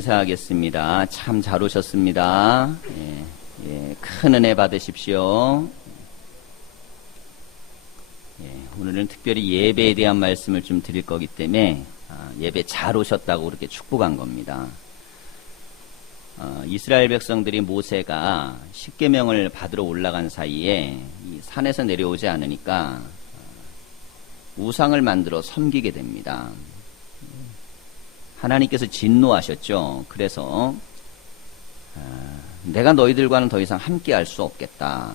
인사하겠습니다. 참 잘 오셨습니다. 큰 은혜 받으십시오. 오늘은 특별히 예배에 대한 말씀을 좀 드릴 거기 때문에 예배 잘 오셨다고 그렇게 축복한 겁니다. 이스라엘 백성들이 모세가 십계명을 받으러 올라간 사이에 이 산에서 내려오지 않으니까 우상을 만들어 섬기게 됩니다. 하나님께서 진노하셨죠. 그래서 내가 너희들과는 더 이상 함께할 수 없겠다.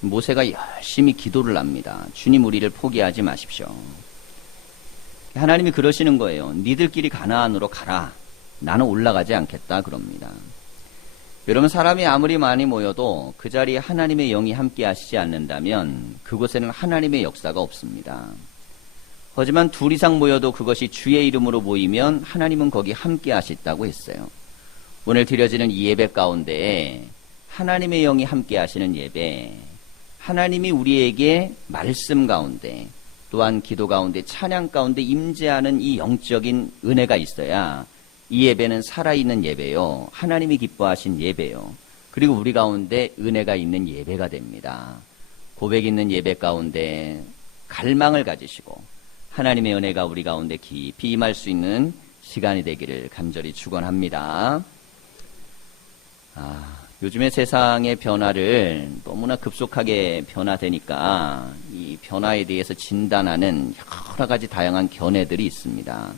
모세가 열심히 기도를 합니다. 주님, 우리를 포기하지 마십시오. 하나님이 그러시는 거예요. 니들끼리 가나안으로 가라. 나는 올라가지 않겠다 그럽니다. 여러분, 사람이 아무리 많이 모여도 그 자리에 하나님의 영이 함께 하시지 않는다면 그곳에는 하나님의 역사가 없습니다. 하지만 둘 이상 모여도 그것이 주의 이름으로 모이면 하나님은 거기 함께 하시다고 했어요. 오늘 드려지는 이 예배 가운데 하나님의 영이 함께 하시는 예배, 하나님이 우리에게 말씀 가운데 또한 기도 가운데 찬양 가운데 임재하는 이 영적인 은혜가 있어야 이 예배는 살아있는 예배요, 하나님이 기뻐하신 예배요, 그리고 우리 가운데 은혜가 있는 예배가 됩니다. 고백 있는 예배 가운데 갈망을 가지시고 하나님의 은혜가 우리 가운데 깊이 임할 수 있는 시간이 되기를 간절히 축원합니다. 요즘의 세상의 변화를 너무나 급속하게 변화되니까 이 변화에 대해서 진단하는 여러 가지 다양한 견해들이 있습니다.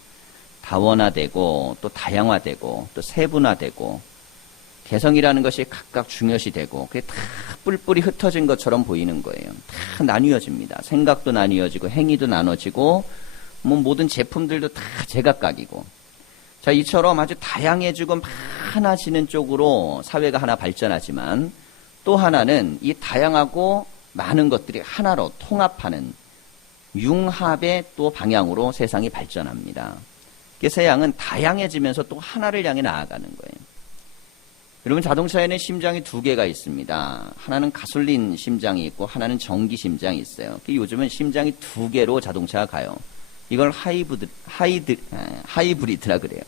다원화되고 또 다양화되고 또 세분화되고 개성이라는 것이 각각 중요시되고 그게 다 뿔뿔이 흩어진 것처럼 보이는 거예요. 다 나뉘어집니다. 생각도 나뉘어지고 행위도 나눠지고 모든 제품들도 다 제각각이고, 자, 이처럼 아주 다양해지고 많아지는 쪽으로 사회가 하나 발전하지만 또 하나는 이 다양하고 많은 것들이 하나로 통합하는 융합의 또 방향으로 세상이 발전합니다. 세상은 다양해지면서 또 하나를 향해 나아가는 거예요. 여러분, 자동차에는 심장이 두 개가 있습니다. 하나는 가솔린 심장이 있고 하나는 전기 심장이 있어요. 요즘은 심장이 두 개로 자동차가 가요. 이걸 하이브리드라 그래요.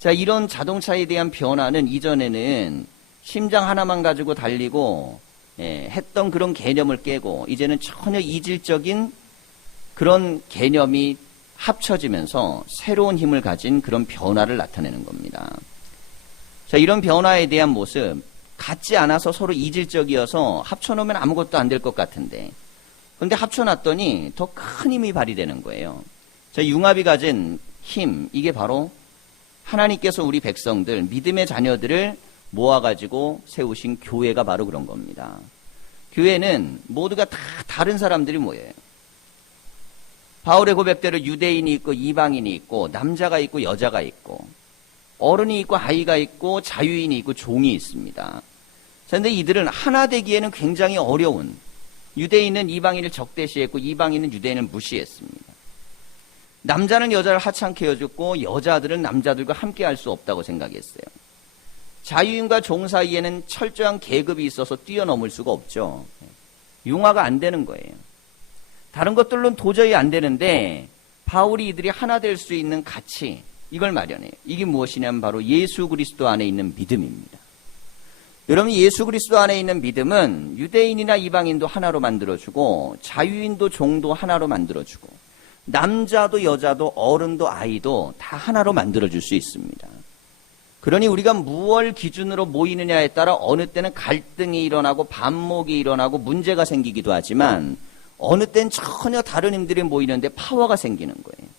자, 이런 자동차에 대한 변화는 이전에는 심장 하나만 가지고 달리고 했던 그런 개념을 깨고 이제는 전혀 이질적인 그런 개념이 합쳐지면서 새로운 힘을 가진 그런 변화를 나타내는 겁니다. 자, 이런 변화에 대한 모습, 같지 않아서 서로 이질적이어서 합쳐놓으면 아무것도 안 될 것 같은데, 그런데 합쳐놨더니 더 큰 힘이 발휘되는 거예요. 자, 융합이 가진 힘, 이게 바로 하나님께서 우리 백성들, 믿음의 자녀들을 모아가지고 세우신 교회가 바로 그런 겁니다. 교회는 모두가 다 다른 사람들이 모여요. 바울의 고백대로 유대인이 있고 이방인이 있고 남자가 있고 여자가 있고 어른이 있고 아이가 있고 자유인이 있고 종이 있습니다. 그런데 이들은 하나 되기에는 굉장히 어려운, 유대인은 이방인을 적대시했고 이방인은 유대인을 무시했습니다. 남자는 여자를 하찮게 여겼고 여자들은 남자들과 함께 할 수 없다고 생각했어요. 자유인과 종 사이에는 철저한 계급이 있어서 뛰어넘을 수가 없죠. 융화가 안 되는 거예요. 다른 것들로는 도저히 안 되는데 바울이 이들이 하나 될 수 있는 가치, 이걸 마련해요. 이게 무엇이냐면 바로 예수 그리스도 안에 있는 믿음입니다. 여러분, 예수 그리스도 안에 있는 믿음은 유대인이나 이방인도 하나로 만들어주고 자유인도 종도 하나로 만들어주고 남자도 여자도 어른도 아이도 다 하나로 만들어줄 수 있습니다. 그러니 우리가 무엇 기준으로 모이느냐에 따라 어느 때는 갈등이 일어나고 반목이 일어나고 문제가 생기기도 하지만 어느 때는 전혀 다른 힘들이 모이는데 파워가 생기는 거예요.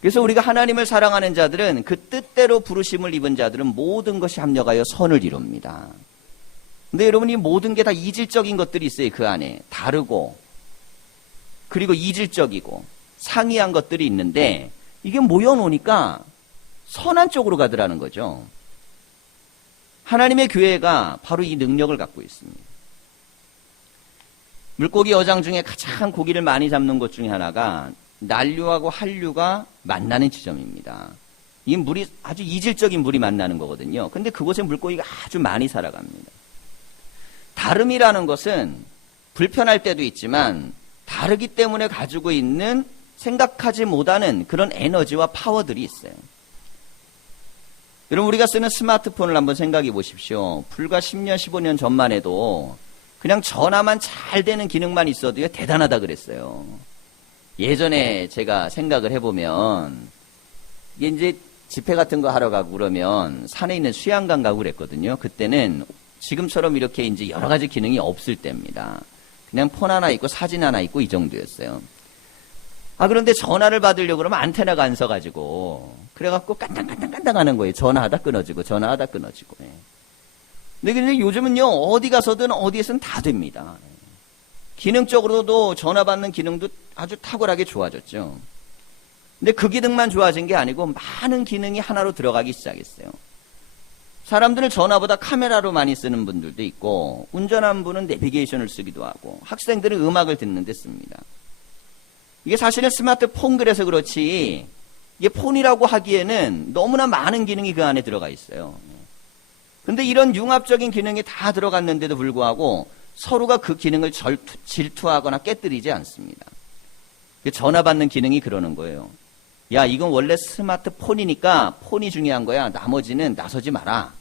그래서 우리가 하나님을 사랑하는 자들은, 그 뜻대로 부르심을 입은 자들은 모든 것이 합력하여 선을 이룹니다. 근데 여러분, 이 모든 게 다 이질적인 것들이 있어요. 그 안에 다르고 그리고 이질적이고 상이한 것들이 있는데 이게 모여놓으니까 선한 쪽으로 가더라는 거죠. 하나님의 교회가 바로 이 능력을 갖고 있습니다. 물고기 어장 중에 가장 고기를 많이 잡는 것 중에 하나가 난류하고 한류가 만나는 지점입니다. 이 물이 아주 이질적인 물이 만나는 거거든요. 근데 그곳에 물고기가 아주 많이 살아갑니다. 다름이라는 것은 불편할 때도 있지만 다르기 때문에 가지고 있는 생각하지 못하는 그런 에너지와 파워들이 있어요. 여러분, 우리가 쓰는 스마트폰을 한번 생각해 보십시오. 불과 10년, 15년 전만 해도 그냥 전화만 잘 되는 기능만 있어도 대단하다 그랬어요. 예전에 제가 생각을 해보면, 이게 이제 집회 같은 거 하러 가고 그러면 산에 있는 수양강 가고 그랬거든요. 그때는 지금처럼 이렇게 이제 여러 가지 기능이 없을 때입니다. 그냥 폰 하나 있고 사진 하나 있고 이 정도였어요. 그런데 전화를 받으려고 그러면 안테나가 안 서가지고, 그래갖고 깐당깐당 하는 거예요. 전화하다 끊어지고, 전화하다 끊어지고. 근데 요즘은요, 어디 가서든 어디에서는 다 됩니다. 기능적으로도 전화 받는 기능도 아주 탁월하게 좋아졌죠. 근데 그 기능만 좋아진 게 아니고 많은 기능이 하나로 들어가기 시작했어요. 사람들은 전화보다 카메라로 많이 쓰는 분들도 있고, 운전하는 분은 내비게이션을 쓰기도 하고, 학생들은 음악을 듣는 데 씁니다. 이게 사실은 스마트폰 그래서 그렇지, 이게 폰이라고 하기에는 너무나 많은 기능이 그 안에 들어가 있어요. 근데 이런 융합적인 기능이 다 들어갔는데도 불구하고 서로가 그 기능을 질투하거나 깨뜨리지 않습니다. 전화 받는 기능이 그러는 거예요. 야, 이건 원래 스마트폰이니까 폰이 중요한 거야. 나머지는 나서지 마라.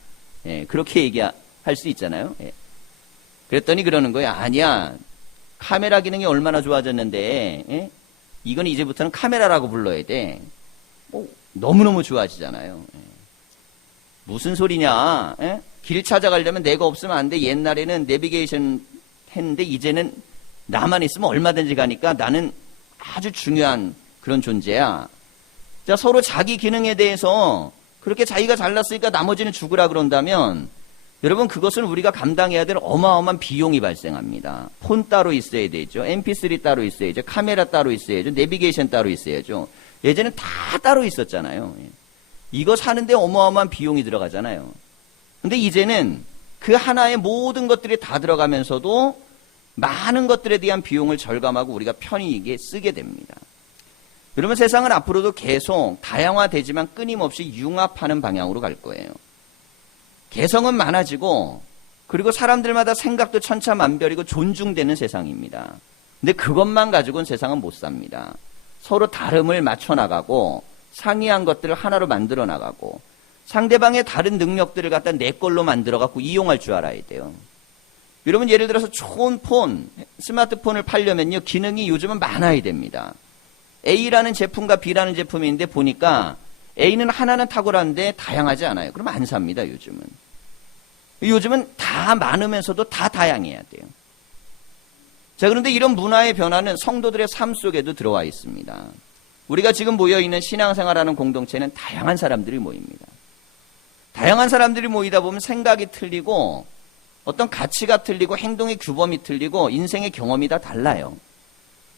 그렇게 얘기할 수 있잖아요. 그랬더니 그러는 거야. 아니야. 카메라 기능이 얼마나 좋아졌는데, 이건 이제부터는 카메라라고 불러야 돼. 너무너무 좋아지잖아요. 무슨 소리냐? 길 찾아가려면 내가 없으면 안 돼. 옛날에는 내비게이션 했는데 이제는 나만 있으면 얼마든지 가니까 나는 아주 중요한 그런 존재야. 자, 서로 자기 기능에 대해서 그렇게 자기가 잘났으니까 나머지는 죽으라 그런다면, 여러분, 그것은 우리가 감당해야 될 어마어마한 비용이 발생합니다. 폰 따로 있어야 되죠. mp3 따로 있어야죠. 카메라 따로 있어야죠. 내비게이션 따로 있어야죠. 예전엔 다 따로 있었잖아요. 이거 사는데 어마어마한 비용이 들어가잖아요. 근데 이제는 그 하나의 모든 것들이 다 들어가면서도 많은 것들에 대한 비용을 절감하고 우리가 편히 이게 쓰게 됩니다. 여러분, 세상은 앞으로도 계속 다양화되지만 끊임없이 융합하는 방향으로 갈 거예요. 개성은 많아지고, 그리고 사람들마다 생각도 천차만별이고 존중되는 세상입니다. 근데 그것만 가지고는 세상은 못 삽니다. 서로 다름을 맞춰나가고 상이한 것들을 하나로 만들어 나가고, 상대방의 다른 능력들을 갖다 내 걸로 만들어 갖고 이용할 줄 알아야 돼요. 여러분, 예를 들어서 좋은 폰, 스마트폰을 팔려면요, 기능이 요즘은 많아야 됩니다. A라는 제품과 B라는 제품인데 보니까 A는 하나는 탁월한데 다양하지 않아요. 그럼 안 삽니다, 요즘은. 요즘은 다 많으면서도 다 다양해야 돼요. 자, 그런데 이런 문화의 변화는 성도들의 삶 속에도 들어와 있습니다. 우리가 지금 모여있는 신앙생활하는 공동체는 다양한 사람들이 모입니다. 다양한 사람들이 모이다 보면 생각이 틀리고, 어떤 가치가 틀리고, 행동의 규범이 틀리고, 인생의 경험이 다 달라요.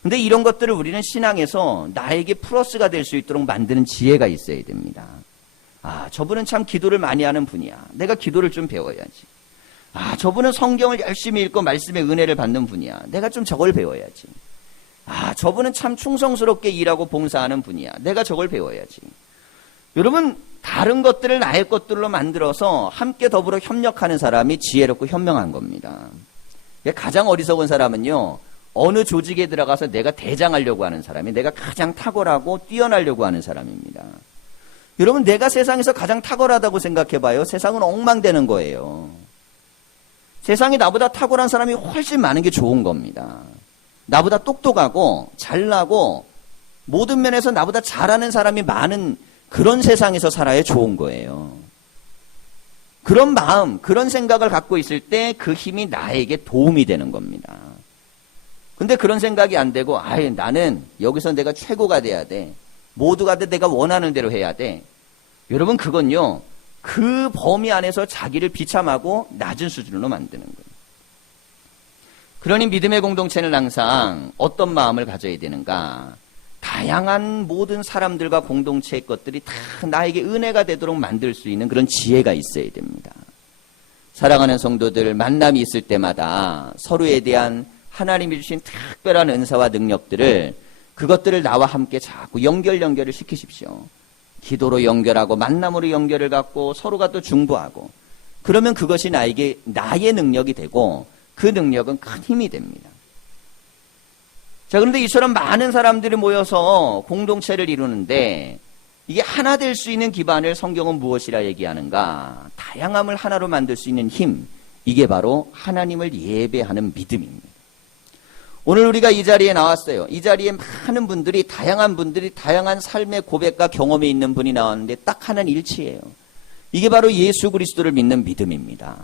근데 이런 것들을 우리는 신앙에서 나에게 플러스가 될 수 있도록 만드는 지혜가 있어야 됩니다. 저분은 참 기도를 많이 하는 분이야. 내가 기도를 좀 배워야지. 저분은 성경을 열심히 읽고 말씀의 은혜를 받는 분이야. 내가 좀 저걸 배워야지. 저분은 참 충성스럽게 일하고 봉사하는 분이야. 내가 저걸 배워야지. 여러분, 다른 것들을 나의 것들로 만들어서 함께 더불어 협력하는 사람이 지혜롭고 현명한 겁니다. 가장 어리석은 사람은요, 어느 조직에 들어가서 내가 대장하려고 하는 사람이, 내가 가장 탁월하고 뛰어나려고 하는 사람입니다. 여러분, 내가 세상에서 가장 탁월하다고 생각해봐요. 세상은 엉망되는 거예요. 세상에 나보다 탁월한 사람이 훨씬 많은 게 좋은 겁니다. 나보다 똑똑하고 잘나고 모든 면에서 나보다 잘하는 사람이 많은 그런 세상에서 살아야 좋은 거예요. 그런 마음, 그런 생각을 갖고 있을 때 그 힘이 나에게 도움이 되는 겁니다. 근데 그런 생각이 안 되고, 나는 여기서 내가 최고가 돼야 돼. 모두가 다 내가 원하는 대로 해야 돼. 여러분, 그건요, 그 범위 안에서 자기를 비참하고 낮은 수준으로 만드는 거예요. 그러니 믿음의 공동체는 항상 어떤 마음을 가져야 되는가? 다양한 모든 사람들과 공동체의 것들이 다 나에게 은혜가 되도록 만들 수 있는 그런 지혜가 있어야 됩니다. 사랑하는 성도들, 만남이 있을 때마다 서로에 대한 하나님이 주신 특별한 은사와 능력들을, 그것들을 나와 함께 자꾸 연결을 시키십시오. 기도로 연결하고 만남으로 연결을 갖고 서로가 또 중보하고, 그러면 그것이 나에게 나의 능력이 되고 그 능력은 큰 힘이 됩니다. 자, 그런데 이처럼 많은 사람들이 모여서 공동체를 이루는데 이게 하나 될 수 있는 기반을 성경은 무엇이라 얘기하는가? 다양함을 하나로 만들 수 있는 힘. 이게 바로 하나님을 예배하는 믿음입니다. 오늘 우리가 이 자리에 나왔어요. 이 자리에 많은 분들이, 다양한 분들이, 다양한 삶의 고백과 경험이 있는 분이 나왔는데 딱 하나는 일치해요. 이게 바로 예수 그리스도를 믿는 믿음입니다.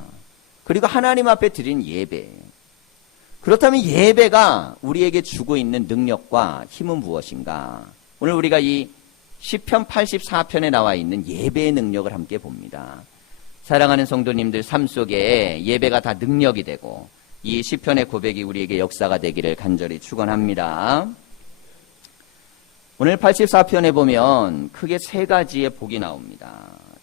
그리고 하나님 앞에 드린 예배. 그렇다면 예배가 우리에게 주고 있는 능력과 힘은 무엇인가? 오늘 우리가 이 시편 84편에 나와 있는 예배의 능력을 함께 봅니다. 사랑하는 성도님들 삶 속에 예배가 다 능력이 되고 이 시편의 고백이 우리에게 역사가 되기를 간절히 축원합니다. 오늘 84편에 보면 크게 세 가지의 복이 나옵니다.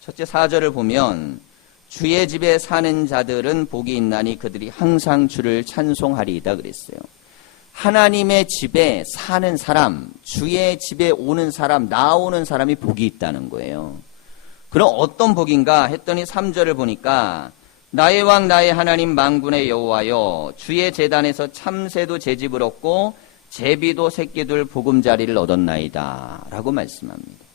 첫째 4절을 보면 주의 집에 사는 자들은 복이 있나니 그들이 항상 주를 찬송하리이다 그랬어요. 하나님의 집에 사는 사람, 주의 집에 오는 사람, 나오는 사람이 복이 있다는 거예요. 그럼 어떤 복인가 했더니 3절을 보니까 나의 왕 나의 하나님 만군의 여호와여 주의 제단에서 참새도 제 집을 얻고 제비도 새끼들 보금자리를 얻었나이다 라고 말씀합니다.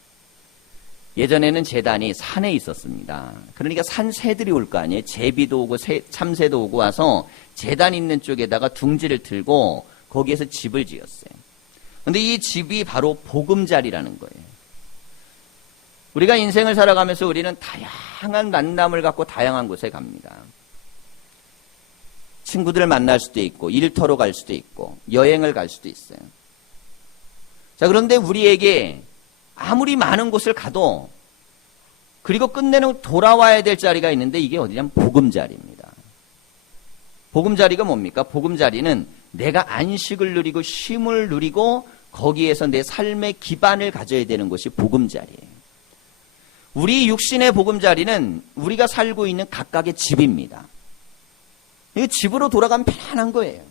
예전에는 제단이 산에 있었습니다. 그러니까 산 새들이 올 거 아니에요. 제비도 오고 참새도 오고 와서 제단 있는 쪽에다가 둥지를 틀고 거기에서 집을 지었어요. 그런데 이 집이 바로 보금자리라는 거예요. 우리가 인생을 살아가면서 우리는 다양한 만남을 갖고 다양한 곳에 갑니다. 친구들을 만날 수도 있고 일터로 갈 수도 있고 여행을 갈 수도 있어요. 자, 그런데 우리에게 아무리 많은 곳을 가도 그리고 끝내는 돌아와야 될 자리가 있는데 이게 어디냐면 보금자리입니다. 보금자리가 뭡니까? 보금자리는 내가 안식을 누리고 쉼을 누리고 거기에서 내 삶의 기반을 가져야 되는 것이 보금자리예요. 우리 육신의 보금자리는 우리가 살고 있는 각각의 집입니다. 이 집으로 돌아가면 편안한 거예요.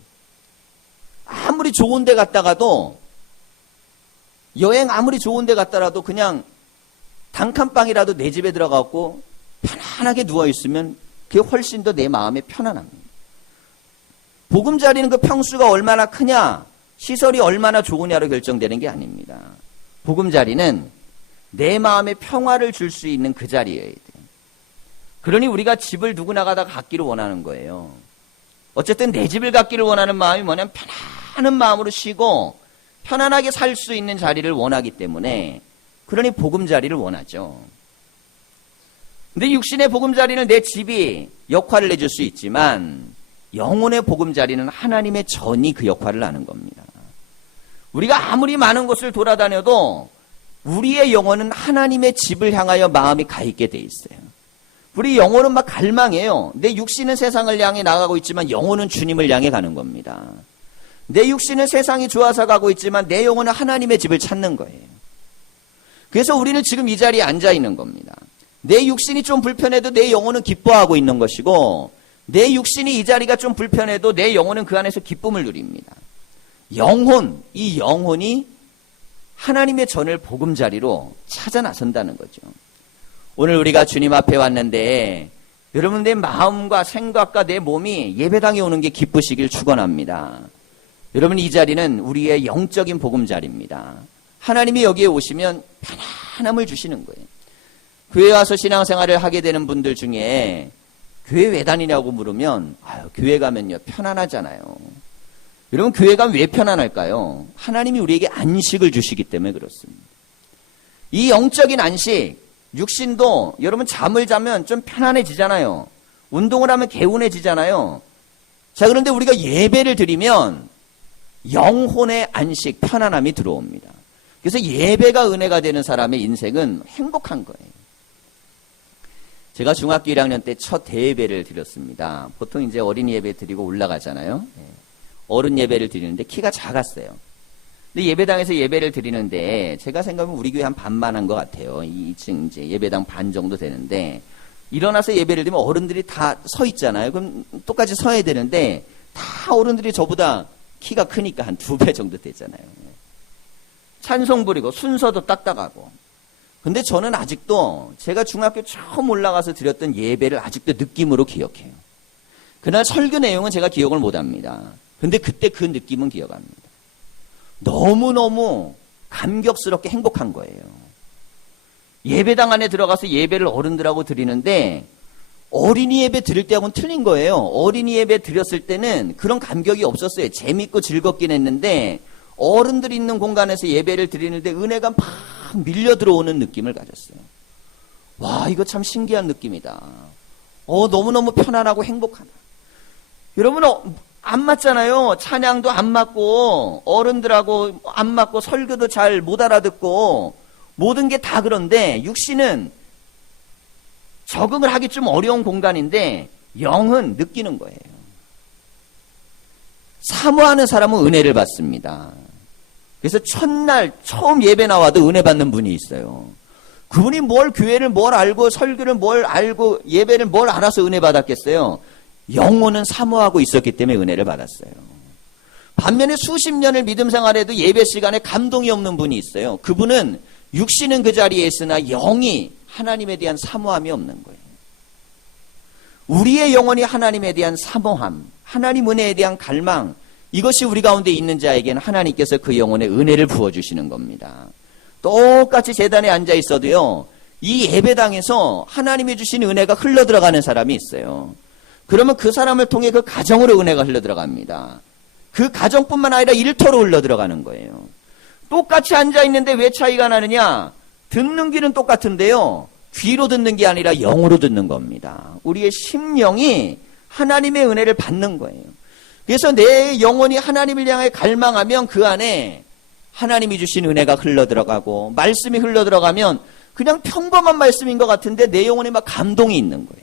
아무리 좋은 데 갔다가도 여행 아무리 좋은 데 갔더라도 그냥 단칸방이라도 내 집에 들어가고 편안하게 누워있으면 그게 훨씬 더 내 마음에 편안합니다. 보금자리는 그 평수가 얼마나 크냐, 시설이 얼마나 좋으냐로 결정되는 게 아닙니다. 보금자리는 내 마음에 평화를 줄 수 있는 그 자리여야 돼요. 그러니 우리가 집을 누구나가 다 갖기를 원하는 거예요. 어쨌든 내 집을 갖기를 원하는 마음이 뭐냐면 편안한 마음으로 쉬고 편안하게 살 수 있는 자리를 원하기 때문에 그러니 보금자리를 원하죠. 근데 육신의 보금자리는 내 집이 역할을 해줄 수 있지만 영혼의 보금자리는 하나님의 전이 그 역할을 하는 겁니다. 우리가 아무리 많은 곳을 돌아다녀도 우리의 영혼은 하나님의 집을 향하여 마음이 가 있게 돼 있어요. 우리 영혼은 막 갈망해요. 내 육신은 세상을 향해 나가고 있지만 영혼은 주님을 향해 가는 겁니다. 내 육신은 세상이 좋아서 가고 있지만 내 영혼은 하나님의 집을 찾는 거예요. 그래서 우리는 지금 이 자리에 앉아 있는 겁니다. 내 육신이 좀 불편해도 내 영혼은 기뻐하고 있는 것이고 내 육신이 이 자리가 좀 불편해도 내 영혼은 그 안에서 기쁨을 누립니다. 영혼, 이 영혼이 하나님의 전을 보금자리로 찾아 나선다는 거죠. 오늘 우리가 주님 앞에 왔는데 여러분 내 마음과 생각과 내 몸이 예배당에 오는 게 기쁘시길 축원합니다. 여러분 이 자리는 우리의 영적인 보금자리입니다. 하나님이 여기에 오시면 편안함을 주시는 거예요. 교회 와서 신앙생활을 하게 되는 분들 중에 교회 왜 다니냐고 물으면 교회 가면요 편안하잖아요. 여러분 교회 가면 왜 편안할까요? 하나님이 우리에게 안식을 주시기 때문에 그렇습니다. 이 영적인 안식, 육신도 여러분 잠을 자면 좀 편안해지잖아요. 운동을 하면 개운해지잖아요. 자, 그런데 우리가 예배를 드리면 영혼의 안식, 편안함이 들어옵니다. 그래서 예배가 은혜가 되는 사람의 인생은 행복한 거예요. 제가 중학교 1학년 때 첫 대예배를 드렸습니다. 보통 이제 어린이 예배 드리고 올라가잖아요. 어른 예배를 드리는데 키가 작았어요. 근데 예배당에서 예배를 드리는데 제가 생각하면 우리 교회 한 반만 한 것 같아요. 2층 이제 예배당 반 정도 되는데 일어나서 예배를 드리면 어른들이 다 서 있잖아요. 그럼 똑같이 서야 되는데 다 어른들이 저보다 키가 크니까 한 2배 정도 되잖아요. 찬송 부리고 순서도 딱딱하고. 근데 저는 아직도 제가 중학교 처음 올라가서 드렸던 예배를 아직도 느낌으로 기억해요. 그날 설교 내용은 제가 기억을 못합니다. 근데 그때 그 느낌은 기억합니다. 너무너무 감격스럽게 행복한 거예요. 예배당 안에 들어가서 예배를 어른들하고 드리는데 어린이 예배 드릴 때하고는 틀린 거예요. 어린이 예배 드렸을 때는 그런 감격이 없었어요. 재밌고 즐겁긴 했는데 어른들 있는 공간에서 예배를 드리는데 은혜가 막 밀려 들어오는 느낌을 가졌어요. 와, 이거 참 신기한 느낌이다. 너무너무 편안하고 행복하다. 여러분, 안 맞잖아요. 찬양도 안 맞고 어른들하고 안 맞고 설교도 잘 못 알아듣고 모든 게 다 그런데 육신은 적응을 하기 좀 어려운 공간인데 영은 느끼는 거예요. 사모하는 사람은 은혜를 받습니다. 그래서 첫날 처음 예배 나와도 은혜 받는 분이 있어요. 그분이 교회를 뭘 알고 설교를 뭘 알고 예배를 뭘 알아서 은혜 받았겠어요. 영혼은 사모하고 있었기 때문에 은혜를 받았어요. 반면에 수십 년을 믿음 생활해도 예배 시간에 감동이 없는 분이 있어요. 그분은 육신은 그 자리에 있으나 영이 하나님에 대한 사모함이 없는 거예요. 우리의 영혼이 하나님에 대한 사모함, 하나님 은혜에 대한 갈망, 이것이 우리 가운데 있는 자에게는 하나님께서 그 영혼에 은혜를 부어주시는 겁니다. 똑같이 제단에 앉아 있어도요, 이 예배당에서 하나님이 주신 은혜가 흘러들어가는 사람이 있어요. 그러면 그 사람을 통해 그 가정으로 은혜가 흘러들어갑니다. 그 가정뿐만 아니라 일터로 흘러들어가는 거예요. 똑같이 앉아 있는데 왜 차이가 나느냐? 듣는 귀는 똑같은데요, 귀로 듣는 게 아니라 영으로 듣는 겁니다. 우리의 심령이 하나님의 은혜를 받는 거예요. 그래서 내 영혼이 하나님을 향해 갈망하면 그 안에 하나님이 주신 은혜가 흘러들어가고, 말씀이 흘러들어가면 그냥 평범한 말씀인 것 같은데 내 영혼에 막 감동이 있는 거예요.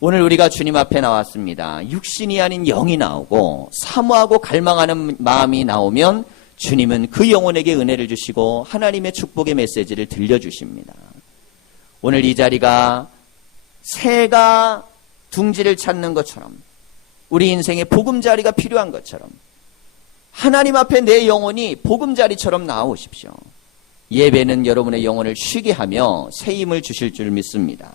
오늘 우리가 주님 앞에 나왔습니다. 육신이 아닌 영이 나오고 사모하고 갈망하는 마음이 나오면 주님은 그 영혼에게 은혜를 주시고 하나님의 축복의 메시지를 들려주십니다. 오늘 이 자리가 새가 둥지를 찾는 것처럼, 우리 인생에 보금자리가 필요한 것처럼 하나님 앞에 내 영혼이 보금자리처럼 나오십시오. 예배는 여러분의 영혼을 쉬게 하며 새 힘을 주실 줄 믿습니다.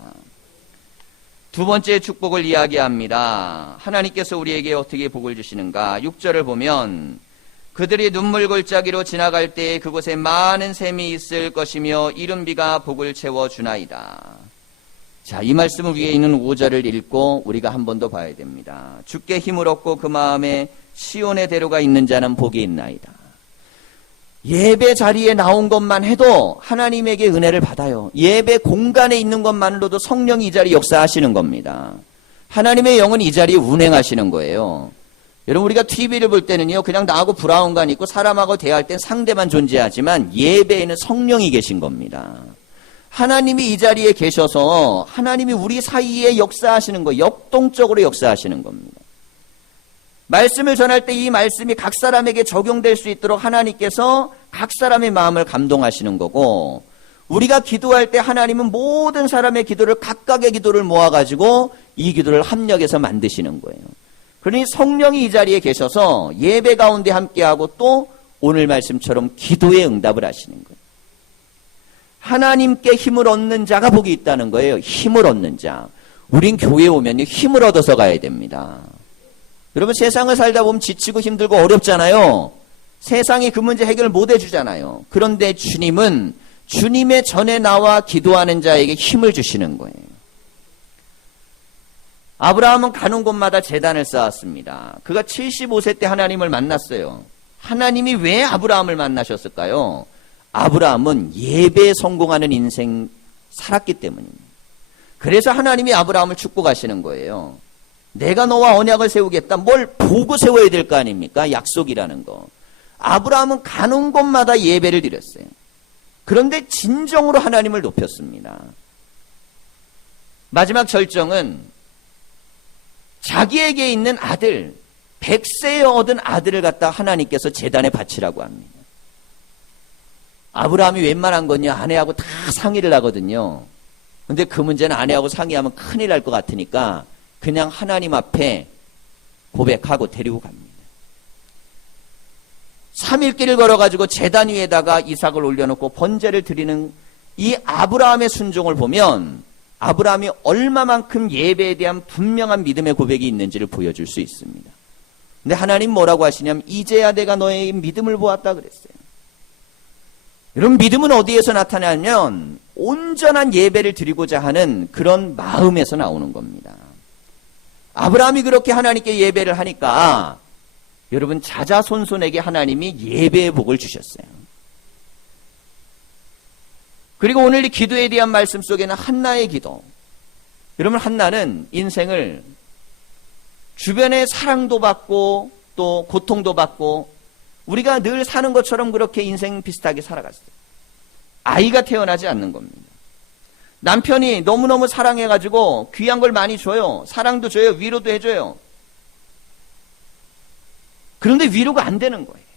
두 번째 축복을 이야기합니다. 하나님께서 우리에게 어떻게 복을 주시는가? 6절을 보면 그들이 눈물 골짜기로 지나갈 때 그곳에 많은 샘이 있을 것이며 이른 비가 복을 채워주나이다. 자, 이 말씀 위에 있는 5절을 읽고 우리가 한 번 더 봐야 됩니다. 주께 힘을 얻고 그 마음에 시온의 대로가 있는 자는 복이 있나이다. 예배 자리에 나온 것만 해도 하나님에게 은혜를 받아요. 예배 공간에 있는 것만으로도 성령이 이 자리에 역사하시는 겁니다. 하나님의 영은 이 자리에 운행하시는 거예요. 여러분, 우리가 TV를 볼 때는요, 그냥 나하고 브라운관 있고 사람하고 대할 땐 상대만 존재하지만 예배에는 성령이 계신 겁니다. 하나님이 이 자리에 계셔서 하나님이 우리 사이에 역사하시는 거, 역동적으로 역사하시는 겁니다. 말씀을 전할 때 이 말씀이 각 사람에게 적용될 수 있도록 하나님께서 각 사람의 마음을 감동하시는 거고, 우리가 기도할 때 하나님은 모든 사람의 기도를, 각각의 기도를 모아가지고 이 기도를 합력해서 만드시는 거예요. 그러니 성령이 이 자리에 계셔서 예배 가운데 함께하고 또 오늘 말씀처럼 기도에 응답을 하시는 거예요. 하나님께 힘을 얻는 자가 복이 있다는 거예요. 힘을 얻는 자. 우린 교회에 오면요, 힘을 얻어서 가야 됩니다. 여러분, 세상을 살다 보면 지치고 힘들고 어렵잖아요. 세상이 그 문제 해결을 못 해주잖아요. 그런데 주님은 주님의 전에 나와 기도하는 자에게 힘을 주시는 거예요. 아브라함은 가는 곳마다 제단을 쌓았습니다. 그가 75세 때 하나님을 만났어요. 하나님이 왜 아브라함을 만나셨을까요? 아브라함은 예배에 성공하는 인생 살았기 때문입니다. 그래서 하나님이 아브라함을 축복하시는 거예요. 내가 너와 언약을 세우겠다. 뭘 보고 세워야 될 거 아닙니까? 약속이라는 거. 아브라함은 가는 곳마다 예배를 드렸어요. 그런데 진정으로 하나님을 높였습니다. 마지막 절정은 자기에게 있는 아들, 100세에 얻은 아들을 갖다 하나님께서 제단에 바치라고 합니다. 아브라함이 웬만한 건요, 아내하고 다 상의를 하거든요. 근데 그 문제는 아내하고 상의하면 큰일 날 것 같으니까 그냥 하나님 앞에 고백하고 데리고 갑니다. 3일 길을 걸어가지고 제단 위에다가 이삭을 올려놓고 번제를 드리는 이 아브라함의 순종을 보면 아브라함이 얼마만큼 예배에 대한 분명한 믿음의 고백이 있는지를 보여줄 수 있습니다. 근데 하나님 뭐라고 하시냐면 이제야 내가 너의 믿음을 보았다 그랬어요. 여러분, 믿음은 어디에서 나타나냐면 온전한 예배를 드리고자 하는 그런 마음에서 나오는 겁니다. 아브라함이 그렇게 하나님께 예배를 하니까 여러분, 자자손손에게 하나님이 예배의 복을 주셨어요. 그리고 오늘 이 기도에 대한 말씀 속에는 한나의 기도. 여러분, 한나는 인생을 주변에 사랑도 받고 또 고통도 받고 우리가 늘 사는 것처럼 그렇게 인생 비슷하게 살아갔어요. 아이가 태어나지 않는 겁니다. 남편이 너무너무 사랑해가지고 귀한 걸 많이 줘요. 사랑도 줘요. 위로도 해줘요. 그런데 위로가 안 되는 거예요.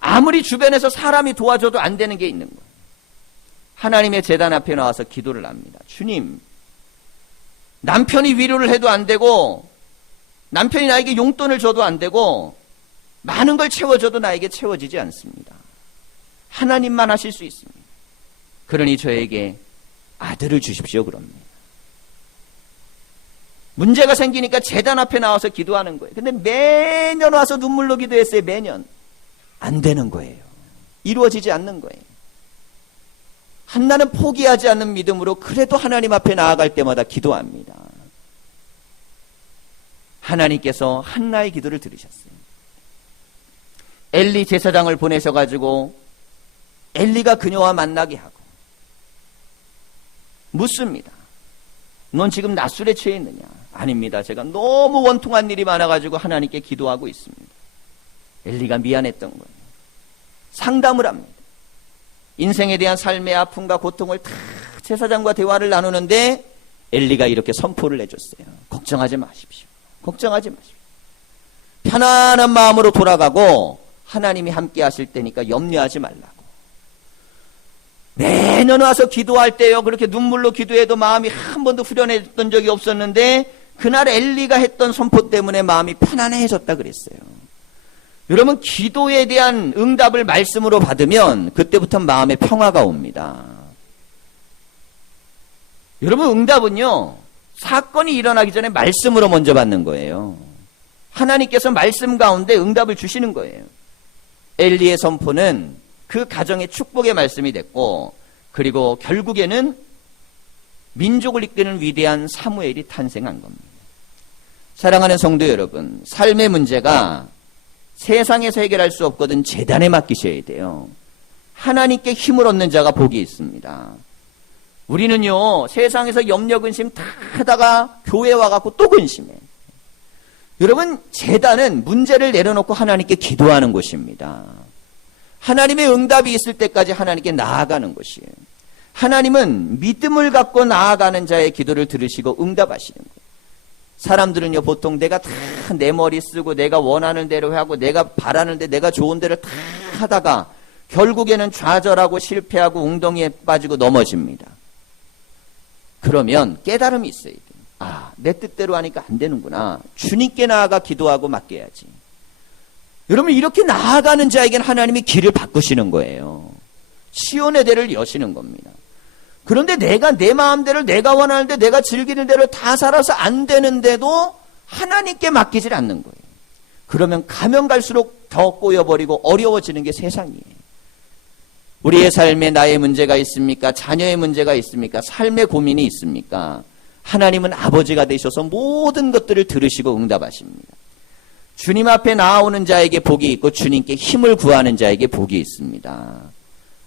아무리 주변에서 사람이 도와줘도 안 되는 게 있는 거예요. 하나님의 제단 앞에 나와서 기도를 합니다. 주님, 남편이 위로를 해도 안 되고 남편이 나에게 용돈을 줘도 안 되고 많은 걸 채워줘도 나에게 채워지지 않습니다. 하나님만 하실 수 있습니다. 그러니 저에게 아들을 주십시오 그럽니다. 문제가 생기니까 제단 앞에 나와서 기도하는 거예요. 근데 매년 와서 눈물로 기도했어요. 매년. 안 되는 거예요. 이루어지지 않는 거예요. 한나는 포기하지 않는 믿음으로 그래도 하나님 앞에 나아갈 때마다 기도합니다. 하나님께서 한나의 기도를 들으셨어요. 엘리 제사장을 보내셔가지고 엘리가 그녀와 만나게 하고 묻습니다. 넌 지금 낮술에 취해 있느냐? 아닙니다. 제가 너무 원통한 일이 많아가지고 하나님께 기도하고 있습니다. 엘리가 미안했던 거예요. 상담을 합니다. 인생에 대한 삶의 아픔과 고통을 다 제사장과 대화를 나누는데 엘리가 이렇게 선포를 해줬어요. 걱정하지 마십시오. 걱정하지 마십시오. 편안한 마음으로 돌아가고 하나님이 함께 하실 테니까 염려하지 말라고. 매년 와서 기도할 때요, 그렇게 눈물로 기도해도 마음이 한 번도 후련했던 적이 없었는데 그날 엘리가 했던 선포 때문에 마음이 편안해졌다 그랬어요. 여러분, 기도에 대한 응답을 말씀으로 받으면 그때부터 마음에 평화가 옵니다. 여러분, 응답은요, 사건이 일어나기 전에 말씀으로 먼저 받는 거예요. 하나님께서 말씀 가운데 응답을 주시는 거예요. 엘리의 선포는 그 가정의 축복의 말씀이 됐고, 그리고 결국에는 민족을 이끄는 위대한 사무엘이 탄생한 겁니다. 사랑하는 성도 여러분, 삶의 문제가 세상에서 해결할 수 없거든 제단에 맡기셔야 돼요. 하나님께 힘을 얻는 자가 복이 있습니다. 우리는요, 세상에서 염려 근심 다 하다가 교회 와갖고 또 근심해. 여러분, 제단은 문제를 내려놓고 하나님께 기도하는 곳입니다. 하나님의 응답이 있을 때까지 하나님께 나아가는 것이에요. 하나님은 믿음을 갖고 나아가는 자의 기도를 들으시고 응답하시는 거예요. 사람들은요, 보통 내가 다 내 머리 쓰고 내가 원하는 대로 하고 내가 바라는데 내가 좋은 대로 다 하다가 결국에는 좌절하고 실패하고 웅덩이에 빠지고 넘어집니다. 그러면 깨달음이 있어야 돼요. 아, 내 뜻대로 하니까 안 되는구나. 주님께 나아가 기도하고 맡겨야지. 여러분, 이렇게 나아가는 자에게는 하나님이 길을 바꾸시는 거예요. 시온의 대를 여시는 겁니다. 그런데 내가 내 마음대로 내가 원하는데 내가 즐기는 대로 다 살아서 안 되는데도 하나님께 맡기질 않는 거예요. 그러면 가면 갈수록 더 꼬여버리고 어려워지는 게 세상이에요. 우리의 삶에 나의 문제가 있습니까? 자녀의 문제가 있습니까? 삶의 고민이 있습니까? 하나님은 아버지가 되셔서 모든 것들을 들으시고 응답하십니다. 주님 앞에 나아오는 자에게 복이 있고 주님께 힘을 구하는 자에게 복이 있습니다.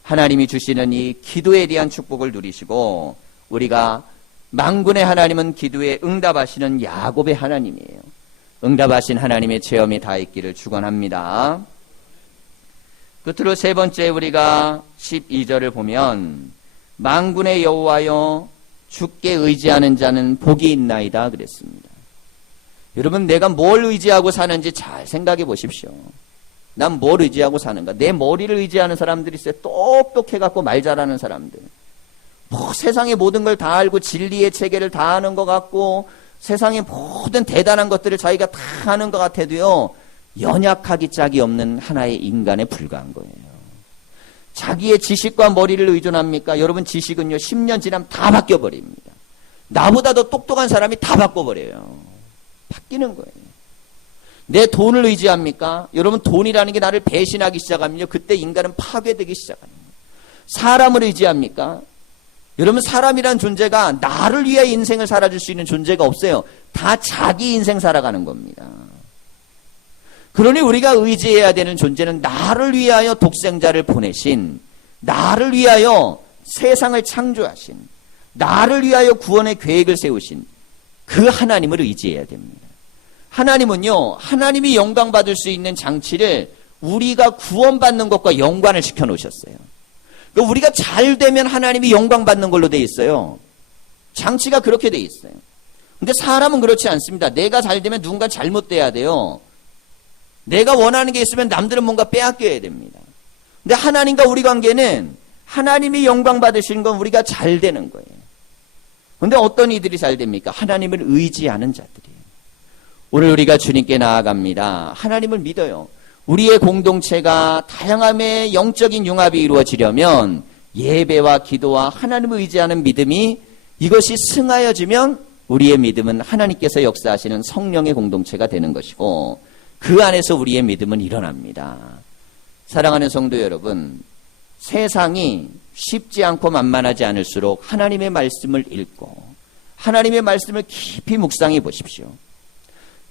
하나님이 주시는 이 기도에 대한 축복을 누리시고, 우리가 만군의 하나님은 기도에 응답하시는 야곱의 하나님이에요. 응답하신 하나님의 체험이 다 있기를 축원합니다. 끝으로 세 번째, 우리가 12절을 보면 만군의 여호와여 주께 의지하는 자는 복이 있나이다 그랬습니다. 여러분, 내가 뭘 의지하고 사는지 잘 생각해 보십시오. 난 뭘 의지하고 사는가? 내 머리를 의지하는 사람들이 있어요. 똑똑해갖고 말 잘하는 사람들. 뭐 세상의 모든 걸 다 알고 진리의 체계를 다 아는 것 같고 세상의 모든 대단한 것들을 자기가 다 아는 것 같아도요, 연약하기 짝이 없는 하나의 인간에 불과한 거예요. 자기의 지식과 머리를 의존합니까? 여러분, 지식은요, 10년 지나면 다 바뀌어버립니다. 나보다 더 똑똑한 사람이 다 바꿔버려요. 바뀌는 거예요. 내 돈을 의지합니까? 여러분, 돈이라는 게 나를 배신하기 시작하면요, 그때 인간은 파괴되기 시작합니다. 사람을 의지합니까? 여러분, 사람이란 존재가 나를 위해 인생을 살아줄 수 있는 존재가 없어요. 다 자기 인생 살아가는 겁니다. 그러니 우리가 의지해야 되는 존재는 나를 위하여 독생자를 보내신, 나를 위하여 세상을 창조하신, 나를 위하여 구원의 계획을 세우신 그 하나님을 의지해야 됩니다. 하나님은요, 하나님이 영광받을 수 있는 장치를 우리가 구원받는 것과 연관을 시켜놓으셨어요. 그러니까 우리가 잘 되면 하나님이 영광받는 걸로 돼 있어요. 장치가 그렇게 돼 있어요. 근데 사람은 그렇지 않습니다. 내가 잘 되면 누군가 잘못돼야 돼요. 내가 원하는 게 있으면 남들은 뭔가 빼앗겨야 됩니다. 근데 하나님과 우리 관계는 하나님이 영광 받으시는 건 우리가 잘 되는 거예요. 근데 어떤 이들이 잘 됩니까? 하나님을 의지하는 자들이에요. 오늘 우리가 주님께 나아갑니다. 하나님을 믿어요. 우리의 공동체가 다양함의 영적인 융합이 이루어지려면 예배와 기도와 하나님을 의지하는 믿음이 이것이 승하여지면 우리의 믿음은 하나님께서 역사하시는 성령의 공동체가 되는 것이고 그 안에서 우리의 믿음은 일어납니다. 사랑하는 성도 여러분, 세상이 쉽지 않고 만만하지 않을수록 하나님의 말씀을 읽고 하나님의 말씀을 깊이 묵상해 보십시오.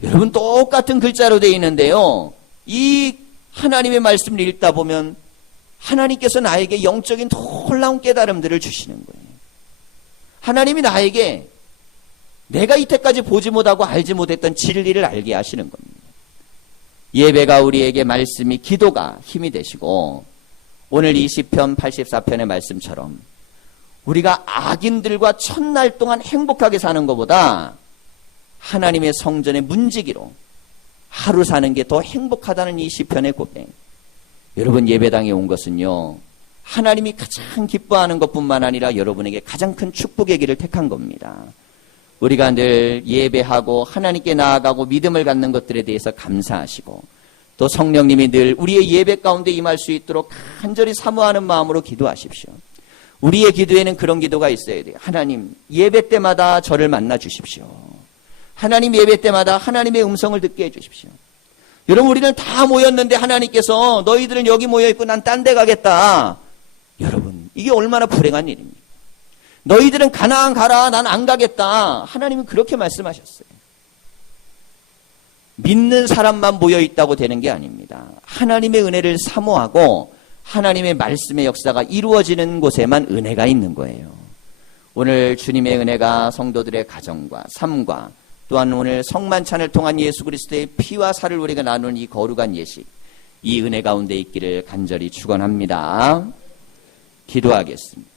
여러분, 똑같은 글자로 되어 있는데요, 이 하나님의 말씀을 읽다 보면 하나님께서 나에게 영적인 놀라운 깨달음들을 주시는 거예요. 하나님이 나에게 내가 이때까지 보지 못하고 알지 못했던 진리를 알게 하시는 겁니다. 예배가 우리에게 말씀이, 기도가 힘이 되시고 오늘 이 시편 84편의 말씀처럼 우리가 악인들과 첫날 동안 행복하게 사는 것보다 하나님의 성전의 문지기로 하루 사는 게 더 행복하다는 이 시편의 고백. 여러분, 예배당에 온 것은요, 하나님이 가장 기뻐하는 것뿐만 아니라 여러분에게 가장 큰 축복의 길을 택한 겁니다. 우리가 늘 예배하고 하나님께 나아가고 믿음을 갖는 것들에 대해서 감사하시고 또 성령님이 늘 우리의 예배 가운데 임할 수 있도록 간절히 사모하는 마음으로 기도하십시오. 우리의 기도에는 그런 기도가 있어야 돼요. 하나님, 예배 때마다 저를 만나 주십시오. 하나님, 예배 때마다 하나님의 음성을 듣게 해주십시오. 여러분, 우리는 다 모였는데 하나님께서 너희들은 여기 모여있고 난 딴 데 가겠다. 여러분, 이게 얼마나 불행한 일입니까? 너희들은 가나안 가라, 난 안 가겠다. 하나님은 그렇게 말씀하셨어요. 믿는 사람만 모여있다고 되는 게 아닙니다. 하나님의 은혜를 사모하고 하나님의 말씀의 역사가 이루어지는 곳에만 은혜가 있는 거예요. 오늘 주님의 은혜가 성도들의 가정과 삶과 또한 오늘 성만찬을 통한 예수 그리스도의 피와 살을 우리가 나누는 이 거룩한 예식, 이 은혜 가운데 있기를 간절히 축원합니다. 기도하겠습니다.